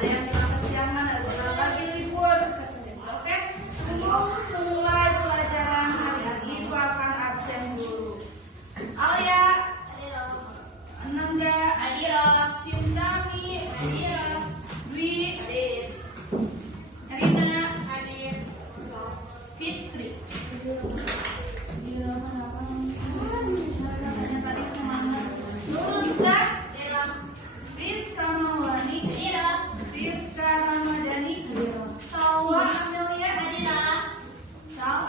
Ada yang bilang kesiangan, ada yang bilang lagi libur. Oke, untuk mulai pelajaran hari ini itu akan absen dulu. Alia, Ananda, Cintami, Dwi, Rina, Fitri. Nurulisa, Rizka Maulani, Rizka Ramadhani, Salwa Amelia, Sal,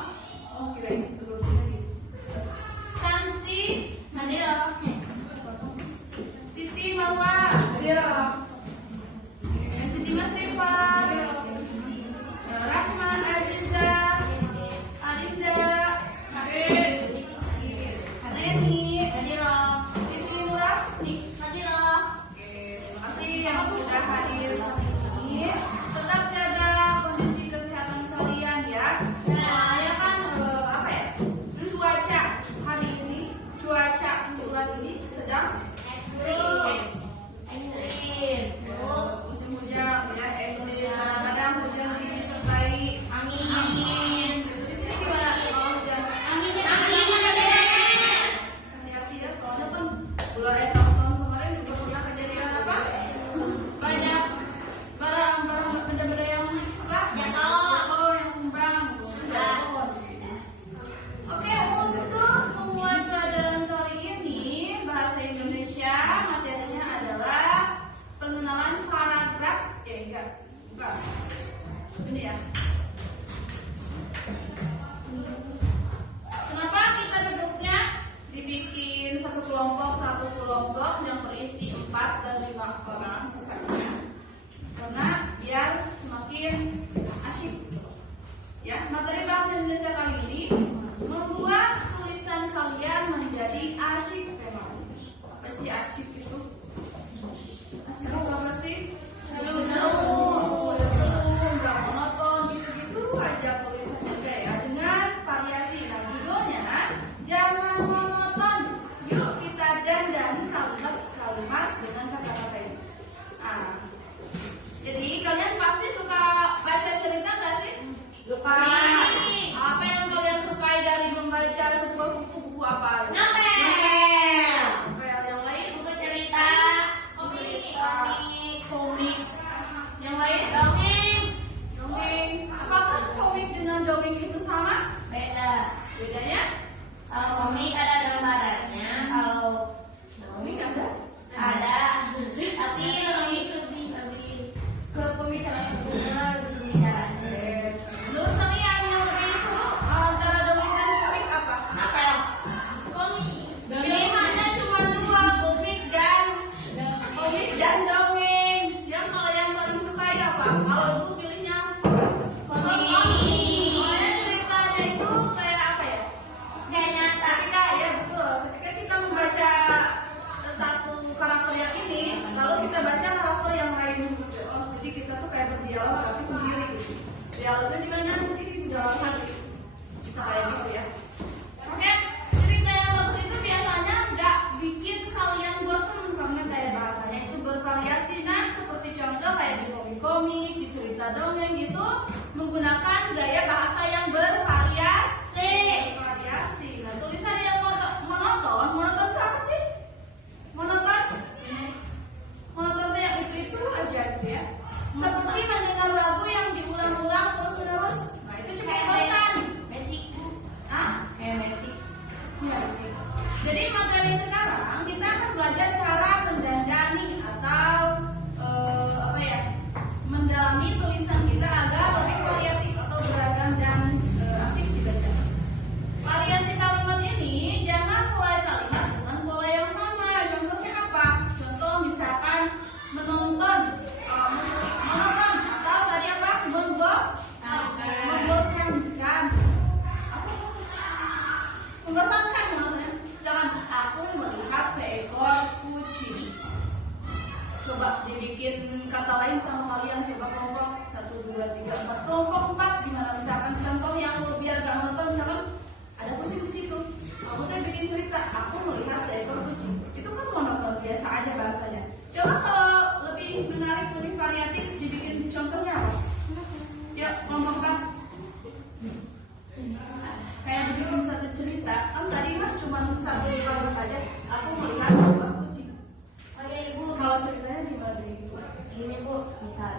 oh kirain turun lagi. Santi, Siti Marwa, Siti Mas Rifa, Rahma Aziza, Arinda, Neni, Siti Nurafni. Oke, terima kasih yang sudah hadir ini. Tetap jaga kondisi kesehatan kalian ya. Soalnya kan cuaca hari ini, cuaca untuk hari ini sedang musim hujan ya, kadang-kadang hujan disertai angin. Di sini gimana kalau hujan? Hati-hati ya, soalnya kan mulai tahun kemarin juga pernah kejadian apa? Banyak barang-barang benda-benda yang jatuh, yang tumbang, jatuh di sini. Oke, untuk memulai pelajaran kali ini bahasa Indonesia, materinya adalah pengenalan paragraf. Bukan. Ini ya. Kenapa kita duduknya dibikin satu kelompok yang berisi 4 dan 5 orang sisanya? Karena biar semakin asyik. Ya, materi bahasa Indonesia kali ini membuat tulisan kalian menjadi asyik memang. Apa sih asyik itu? Asyik apa sih? Seru, nggak monoton gitu-gitu aja tulisannya ya, dengan variasi. Nah, judulnya jangan monoton. Yuk kita dandan kalimat-kalimat dengan kata-kata ini. Nah, jadi kalian pasti suka baca cerita nggak sih? Suka. Apa yang kalian sukai dari membaca sebuah buku apa? Novel. Yang lain? Buku cerita. Komik. Yang lain? Dongeng. Apakah komik dengan dongeng itu sama? Bedanya? Kalau komik ada gambarannya, kalau Komik ada. tapi lebih ke pembicaraan Menurut kalian yang lebih seru antara dongeng dan komik apa? apa ya? Komik. Pilihannya cuma 2, komik dan dongeng. Yang kalian paling sukai apa? Kalau ibu pilihnya Komik. Soalnya ceritanya itu kayak apa ya? Kayak nyata. Ketika ya betul. Ketika kita membaca satu karakter yang ini, lalu kita baca karakter yang lain gitu. Oh, jadi kita tuh kayak berdialog tapi sendiri gitu. Dialognya di mana sih? Di dalam hati. Bisa kayak gitu ya. Oke, cerita yang bagus itu biasanya nggak bikin kalian bosan karena kayak bahasanya itu bervariasi. Nah, seperti contoh kayak di komik-komik, di cerita dongeng gitu, menggunakan gaya bahasa yang bervariasi. Nah, tulisan yang monoton itu apa sih? Monoton itu yang itu aja gitu ya. Seperti mendengar lagu yang diulang-ulang terus-menerus. Nah, itu cukup bosan. Ya, sih. Jadi materi sekarang kita akan belajar cara mendandani atau mendalami tulisan kita agar lebih variatif atau beragam dan asik dibaca. Variasi kalimat ini jangan mulai kalimat dengan pola yang sama. Contohnya apa? Contoh misalkan menonton, monoton atau tadi apa? Membosankan. Membosankan maksudnya. Jangan aku melihat seekor kucing. Coba dibikin kata lain sama kalian, coba kelompok 1, 2, 3, 4. Kelompok 4 gimana? Misalkan contoh yang biar gak monoton, misalkan ada kucing di situ. Kamu tuh bikin cerita, aku melihat seekor kucing. Itu kan monoton, biasa aja bahasanya. Coba kalau lebih menarik, lebih variatif,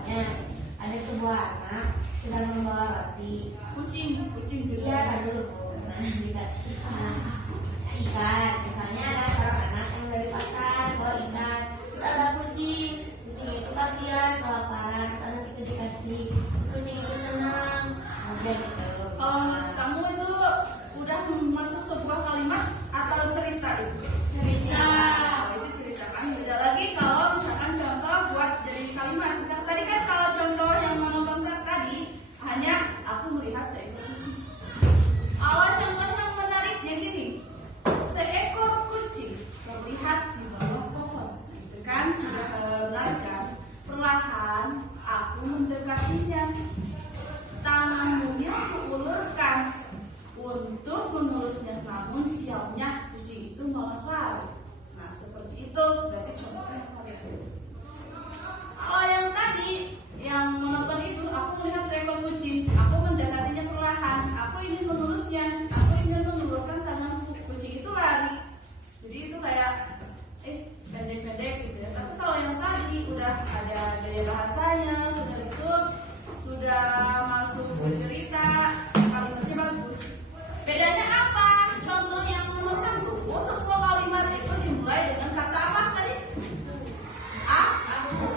Misalnya ada sebuah anak sedang membawa roti. Kucing juga. Iya, kan dulu Bu. Nah, kita ikan. Misalnya ada seorang anak yang dari pasar bawa ikan. Terus ada kucing. Kucing itu kasihan, kelaparan. Terus anak itu dikasih. Terus kucing itu senang. Kemudian gitu. Kamu itu udah masuk sebuah kalimat atau cerita itu? Cerita. Itu cerita kan. Beda lagi kalau misalkan contoh buat jadi kalimat. Misalkan tadi kan kalau contoh yang menonton saat tadi hanya aku melihat seekor kucing. Kalau contoh yang menariknya gini, seekor kucing terlihat di bawah pohon. Itu kan sudah menarik kan? Perlahan aku mendekatinya. Tangannya kuulurkan untuk mengelusnya, namun sialnya kucing itu malah lari. Nah seperti itu berarti contohnya variasi. Kalau yang tadi yang menonton itu, aku melihat seekor kucing, aku mendekatinya perlahan, aku ingin mengelusnya, aku ingin mengulurkan tanganku, kucing itu lari. Jadi itu kayak pendek-pendek gitu ya. Tapi kalau yang tadi udah ada gaya bahasanya, sudah masuk ke cerita, kalimatnya bagus. Bedanya apa? Contoh yang nomor 1, semua kalimat itu dimulai dengan kata apa tadi? Aku.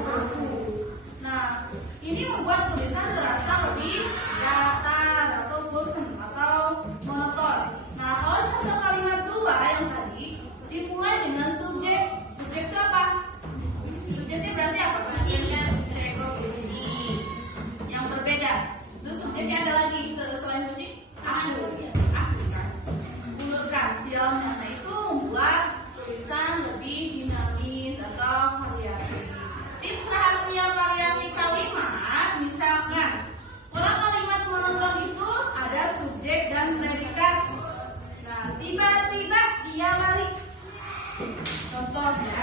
Nah, ini membuat tulisan terasa lebih datar atau bosan atau monoton. Nah, kalau contoh kalimat 2 yang tadi dimulai dengan subjek. Subjek itu apa? Subjeknya berarti apa? Kucingnya seekor kucing. Yang berbeda. Terus subjeknya ada lagi selain kucing? Aku kan. Ulurkan sialnya. Nah itu membuat tulisan lebih dinamis atau variasi. Tips rahasia variasi kalimat, misalkan pola kalimat menonton itu ada subjek dan predikat. Nah tiba-tiba dia lari. Contohnya,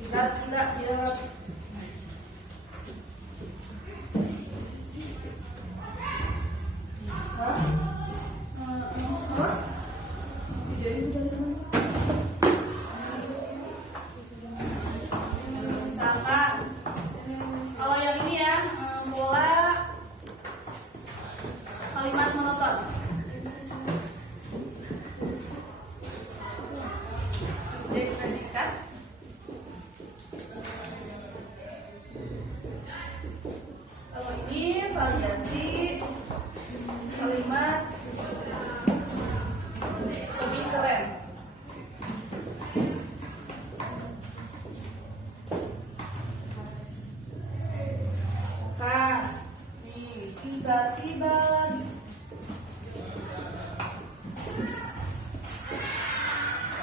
tiba-tiba dia lari. Misalkan kalau yang ini ya, bola kalimat monoton. Subjek predikat. Kalau ini variasi kalimat lebih keren. Bukan. Nih, tiba-tiba lagi.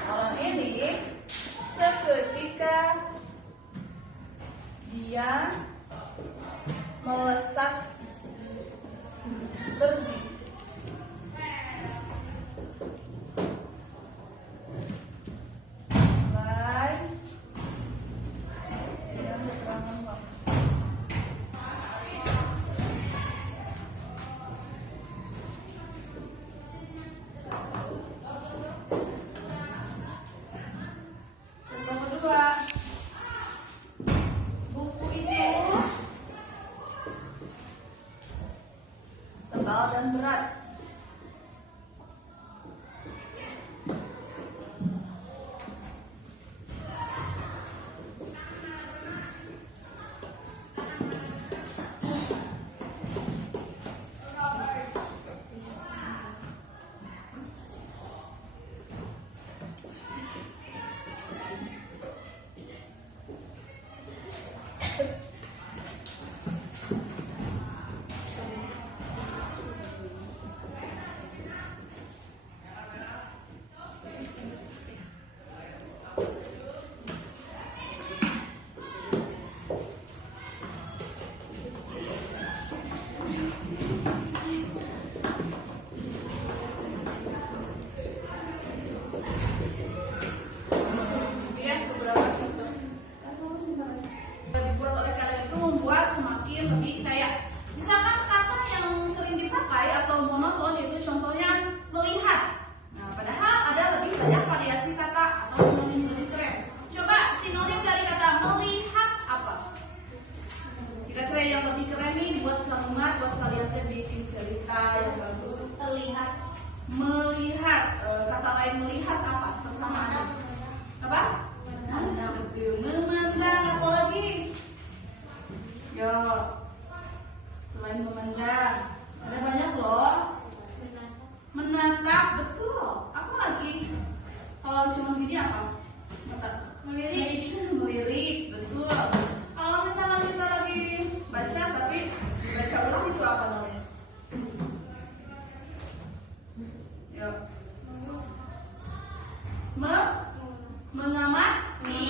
Orang ini seketika dia melesat pergi. Buku itu tebal dan berat. Lebih kayak misalkan kata yang sering dipakai atau monoton itu contohnya melihat. Nah, padahal ada lebih banyak variasi kata atau sinonim lebih keren. Coba sinonim dari kata melihat apa? buat kalimat buat kalian teh bikin cerita yang bagus. Terlihat. Melihat, kata lain melihat apa? Persamaan. Apa? Memandang, betul. Memandang, apa lagi? Yo, selain memandang, ada banyak loh. Menatap, betul. Apa lagi? Kalau cuma gini apa? Melirik. Melirik, betul. Kalau misalnya kita lagi baca tapi baca ulang itu apa namanya? Ya. Mengamati.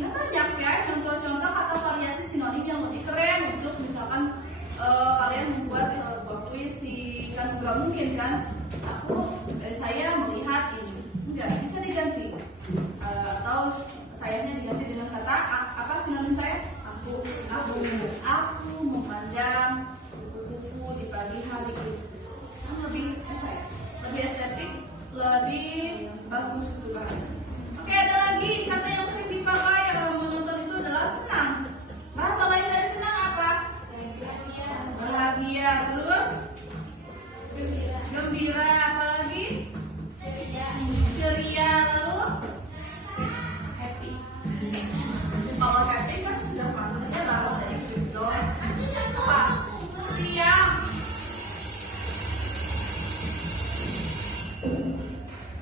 Nah, banyak ya contoh-contoh kata variasi sinonim yang lebih keren untuk misalkan kalian membuat sebuah puisi kan juga mungkin kan saya melihat ini enggak bisa diganti atau sayanya diganti dengan kata apa sinonim saya aku memandang buku-buku di pagi hari itu kan lebih lebih estetik lebih bagus itu bahasa. Oke, ada lagi kata yang sering dipakai menonton itu adalah senang. Bahasa lain dari senang apa? Bahagia. Terus gembira. Apa lagi? Ceria. Lalu happy. Kalau happy kan sudah masuknya dalam bahasa Inggris dong. Apa? Riang.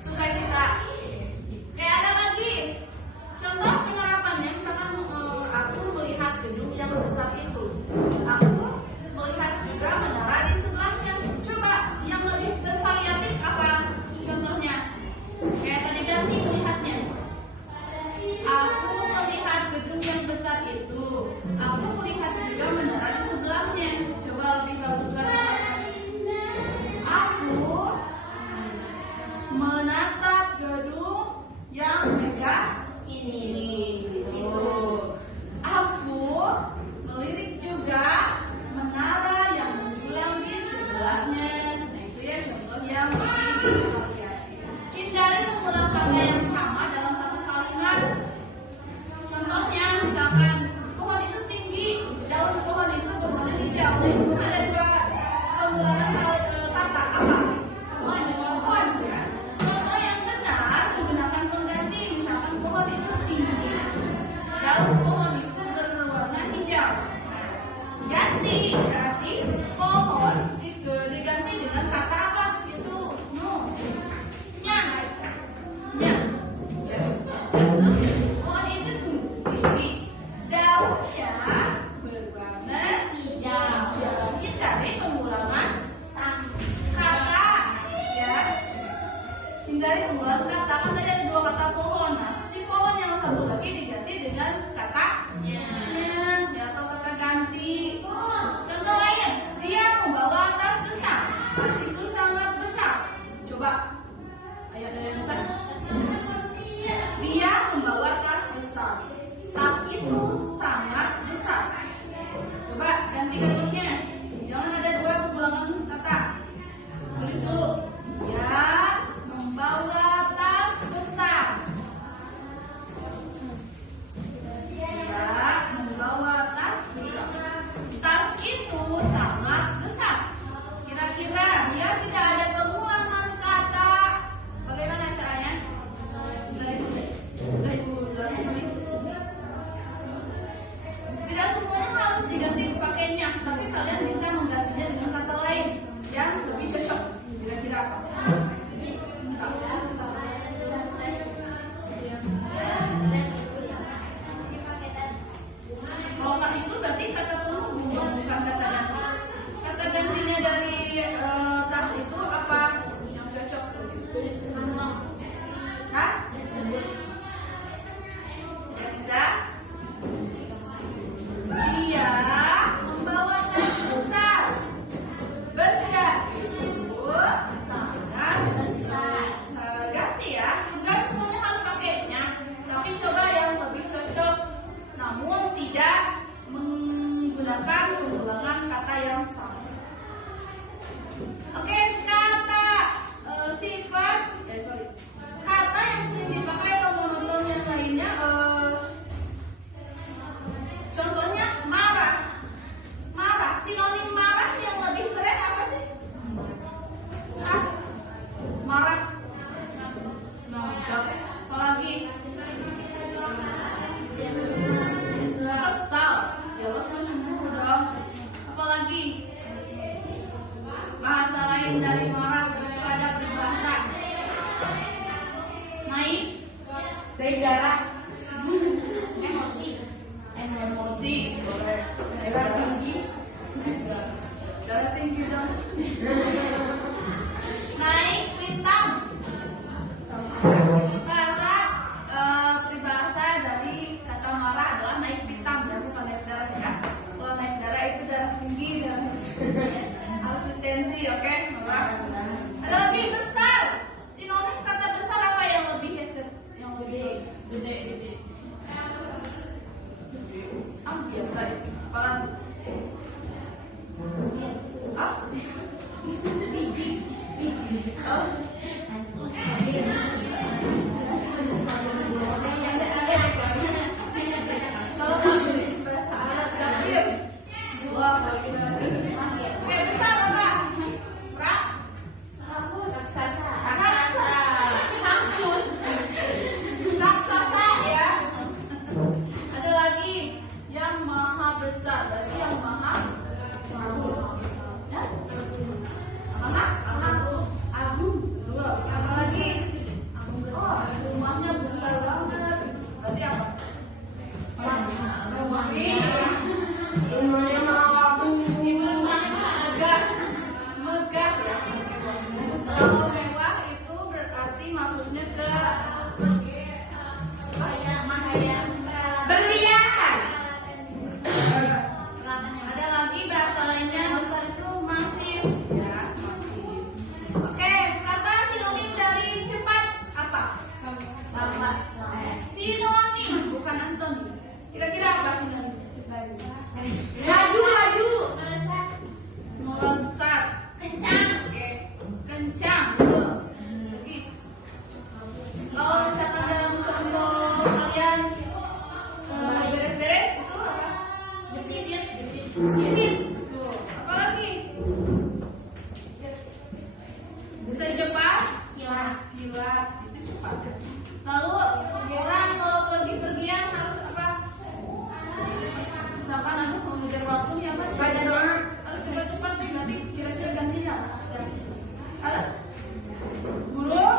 Sukacita. Kayak ada lagi contoh penerapannya, misalkan aku melihat gedung yang besar itu, aku melihat juga menara di sebelahnya. Coba yang lebih bervariatif apa contohnya? Kayak tadi ganti melihatnya. Aku melihat gedung yang besar itu, aku melihat juga menara di sebelahnya. Coba lebih bagus lagi. Aku menatap gedung yang megah ini. Aku melirik juga menara yang menjulang di sebelahnya. Nah itu ya contoh yang lebih bervariatif. Hindari mengulang kata yang sama dalam satu kalimat. Contohnya misalkan pohon itu tinggi, daun pohon itu berwarna hijau. Nah itu ada dua pengulangan kata apa? Pohon ya. Contoh yang benar menggunakan pengganti, misalkan pohon itu tinggi, daun pohon itu berwarna hijau. Ganti berarti pohon itu diganti dengan kata apa? Itu nya. Pohon itu tinggi, daunnya berwarna hijau. Hindari pengulangan kata ya. Hindari pengulangan kata. Kan tadi ada dua kata pohon. Nah, si pohon yang satu lagi diganti dengan kata nya atau kata ganti. Contoh lain, dia membawa tas besar. Tas itu sangat besar. Coba ayat dari besar. Dia membawa tas besar. Tas itu sangat besar. Coba ganti bentuknya. Jangan ada dua pengulangan kata. Tulis dulu. Dia membawa tas besar. Dia membawa tas besar. Tas itu sangat besar. Kira-kira dia tidak ada pengulangan kata. Bagaimana caranya? Tidak semuanya harus diganti pakainya, tapi kalian bisa menggantinya dengan kata lain yang lebih cocok. Kira-kira apa? Kalau itu berarti kata penghubung, bukan kata ganti. Kata gantinya dari tas itu apa yang cocok? Hah? Bisa? Dia membawa tas besar. Darah tinggi. Darah tinggi dong. Naik lintang. Peribahasa dari kata marah adalah naik pitam, ya bukan naik darah ya. Kalau naik darah itu darah tinggi dan harus tensi, oke? Ada lagi besar. Sinonim kata besar apa yang lebih yang lebih Gede. biasa itu. Apalagi? Ah? Oh. Kalau bahasa Arab gambir. Wah, oke, besar apa? Rak? Raksasa ya. Ada lagi yang maha besar. Berarti yang maha ya? Maha agung. Dua. Apa lagi? Oh, rumahnya besar banget. Berarti apa? Rumahnya agung. Megah. Megah ya. Kalau mewah itu berarti maksudnya ke berlian. Ada lagi bahasa lainnya besar itu masif ya, masif. Oke, kata sinonim dari cepat apa? Sinonim bukan antonim. Kira-kira apa sinonim? Laju. Melesat. Kencang. Oke. Kencang. Betul. Lagi. Kalau misalkan dalam contoh kalian beres-beres itu apa? Gesit. Gesit. Tuh. Apa lagi? Secepat kilat itu cepat. Lalu orang kalau pergi-pergian harus apa? Misalkan aku mau ngejar waktu ya mas. Baca doa. Harus cepat-cepat nih, nanti kira-kira gantinya. Harus buru. Ya.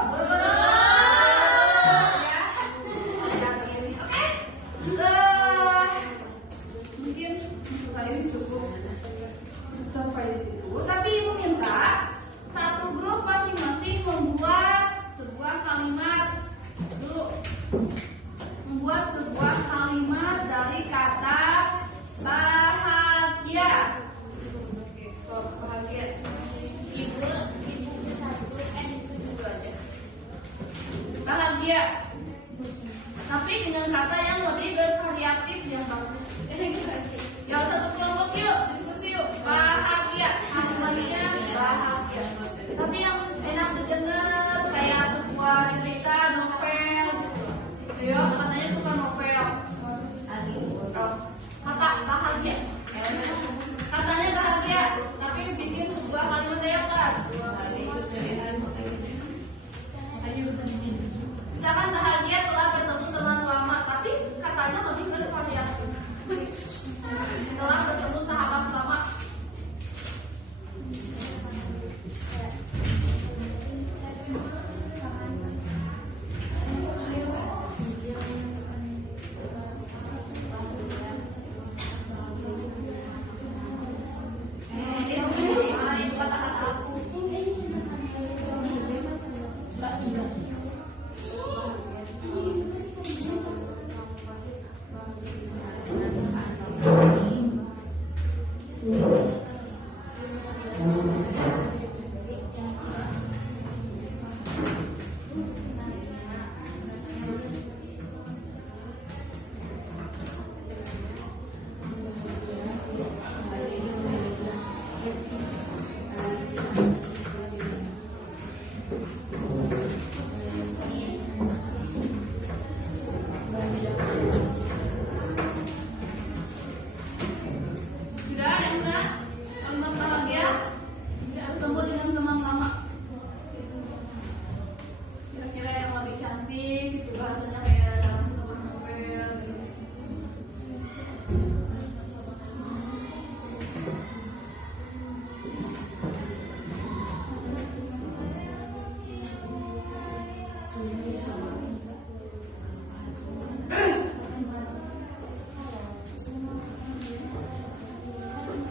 Oke. Mungkin untuk kali ini cukup sampai di situ. Tapi ibu minta satu grup masing-masing membuat sebuah kalimat dulu. Membuat sebuah kalimat dari kata bahagia. Oke, so bahagia. Ibu besar.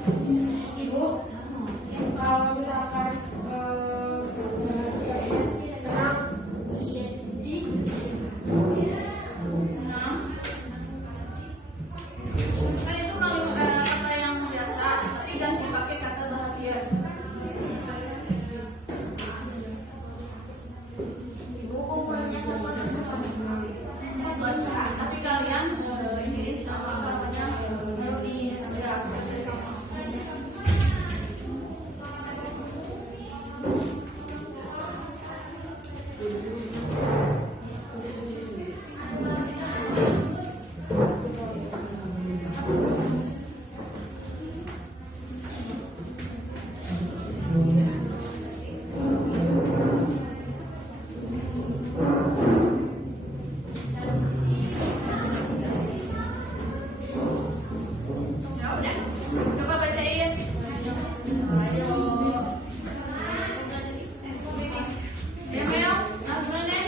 Ibu, kalau misalkan senang, Senang. Kan itu kata yang biasa, tapi ganti pakai kata bahagia. Ibu umurnya sama Baca, tapi kalian ini sama katanya lebih ya. Ya udah, coba bacain. Ayo. Mel, gimana nih?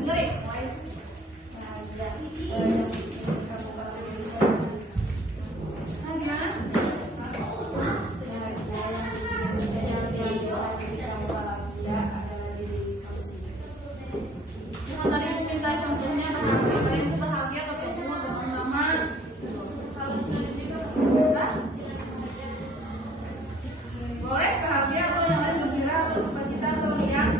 Dengerin. Nah, gimana? Cuma tadi aku minta contohnya apa yang bahagia ketemu teman-teman. Hah? Boleh bahagia atau yang lain gembira atau sukacita atau riang?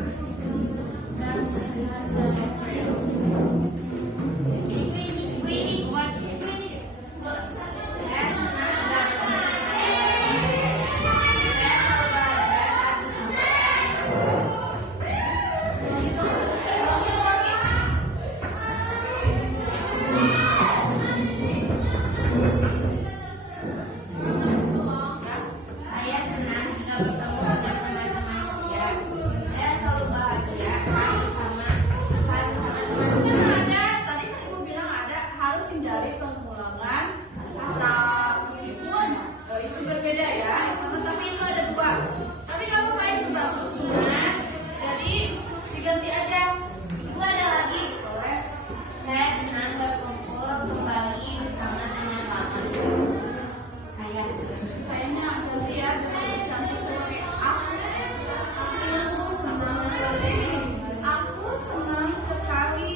Saya senang jika bertemu dengan teman-teman setia. Saya selalu bahagia bersama teman-teman. Ada, tadi kan ibu bilang ada harus hindari pengulangan kata meskipun itu berbeda ya. Tapi itu ada dua. Tapi kalau kayak itu bagus sunat, jadi diganti aja. Ibu ada lagi. Boleh. Saya senang berkumpul kembali bersama teman-teman. Saya Kayaknya ganti ya dengan cantik seperti aku senang sekali. Aku senang sekali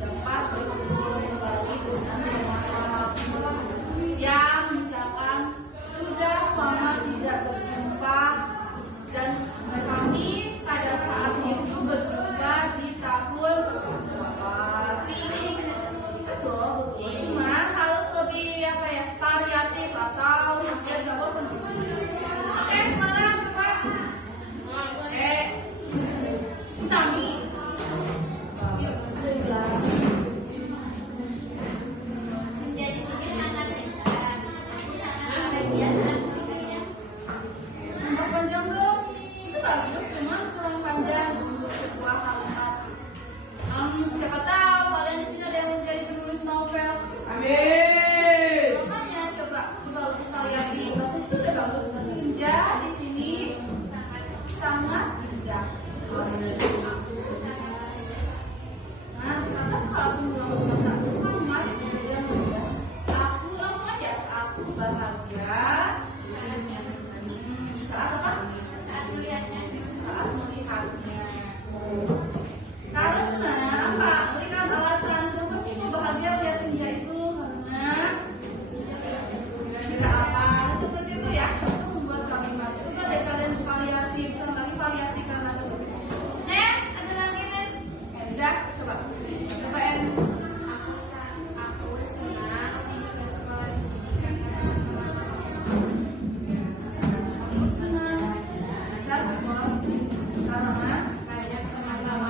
dapat berkumpul kembali bersama teman-teman yang misalkan sudah lama tidak berjumpa dan kami pada saat itu berjumpa di tahun berapa? Betul, cuma harus lebih apa ya, variatif atau biar gak bosan. Oke, mana coba? Utami. jadi sini sangat dekat. Aku sangat bahagia saat melihatnya. Untuk panjang belum? Itu bagus, cuma kurang panjang untuk sebuah kalimat. Siapa tahu kalian di sini ada yang menjadi penulis novel. Amin. Makanya coba untuk kalian di kelas itu udah bagus. Senja di sini sangat indah. Nah, kata kalau ulang-ulang tak sama itu dia mudah. Aku langsung aja. Aku bahagia. Saat apa? Saat melihatnya. Saat melihatnya. Karena apa? Berikan alasan kenapa sih kok bahagia lihat senja itu? Karena apa? Seperti itu ya. Itu membuat kalimat. Coba deh kalian variatif, lagi variasikan lagi. Nen, ada lagi Nen? Udah, coba. Coba En. Aku senang bisa sekolah di sini Aku senang bisa sekolah di sini karena banyak teman-teman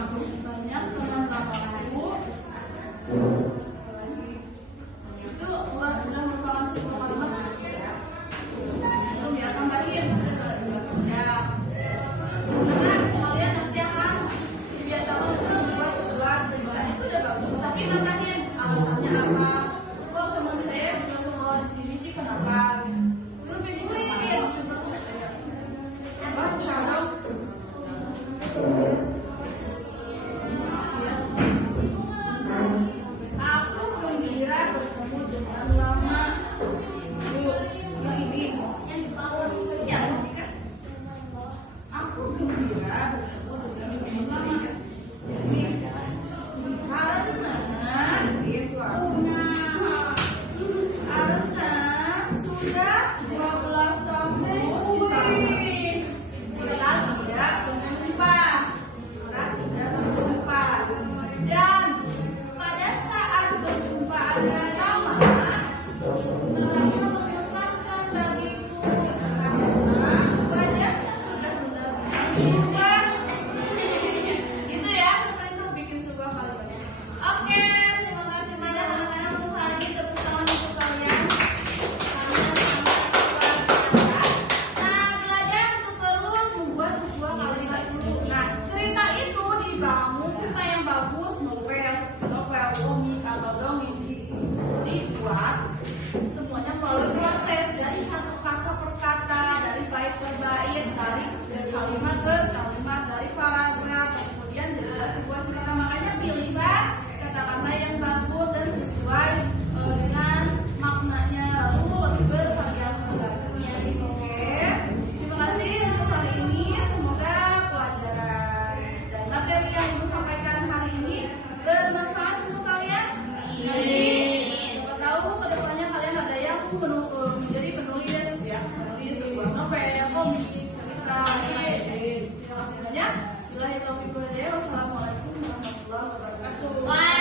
taufiq wal hidayah. Wassalamualaikum warahmatullahi wabarakatuh.